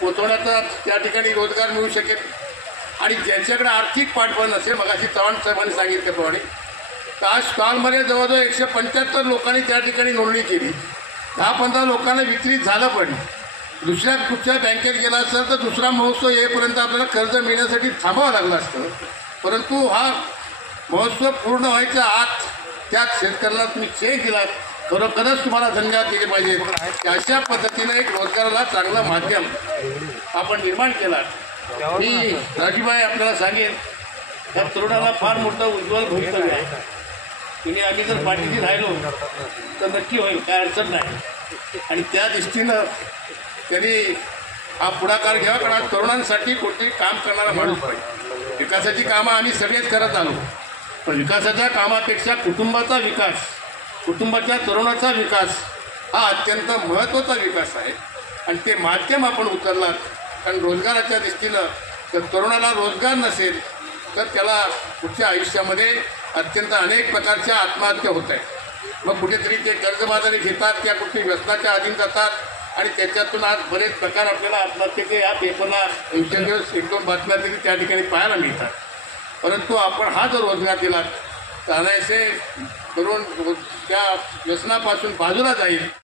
पोचवण्याचा त्या ठिकाणी रोजगार मिळू शकेल। आणि ज्यांच्याकडे आर्थिक पाठबळ नसेल, मगाशी चव्हाण साहेबांनी सांगितल्याप्रमाणे तर आज स्टॉलमध्ये जवळजवळ 175 लोकांनी त्या ठिकाणी नोंदणी केली। 10-15 लोकांना वितरित झालं, पण दुसऱ्या कुठच्या बँकेत गेला असेल तर दुसरा महोत्सव येईपर्यंत आपल्याला कर्ज मिळण्यासाठी थांबावं लागलं असतं। परंतु हा महोत्सव पूर्ण व्हायच्या आत त्यात शेतकऱ्याला तुम्ही चेक दिलात, खरोखरच तुम्हाला धन्यवाद दिले पाहिजे। अशा पद्धतीने एक रोजगाराला चांगलं माध्यम आपण निर्माण केला। मी राजूभाई आपल्याला सांगेन, त्या तरुणाला फार मोठं उज्ज्वल भवितव्य आहे। तुम्ही आम्ही जर पाठीशी राहिलो तर नक्की होईल, काय अडचण नाही। आणि त्या दृष्टीनं त्यांनी हा पुढाकार घ्यावा, कारण आज तरुणांसाठी कोणतेही काम करणारा माणूस पाहिजे। विकासाची कामं आम्ही सगळेच करत आलो, पण विकासाच्या कामापेक्षा कुटुंबाचा विकास, कुटुंबाच्या तरुणाचा विकास हा अत्यंत महत्त्वाचा विकास आहे। आणि ते माध्यम आपण उचललात, कारण रोजगाराच्या दृष्टीनं जर तरुणाला रोजगार नसेल तर त्याला पुढच्या आयुष्यामध्ये अत्यंत अनेक प्रकारच्या आत्महत्या होत आहेत। मग कुठेतरी ते कर्जबाजारी घेतात किंवा कुठे व्यसनाच्या अधीन जातात, आणि त्याच्यातून आज बरेच प्रकार आपल्याला आत्महत्येचे या पेपरला दिवसेंदिवस 1-2 बातम्या तरी त्या ठिकाणी पाहायला मिळतात। परंतु आपण हा जर रोजगार दिला तर अनायसे तरुण त्या व्यसनापासून बाजूला जाईल।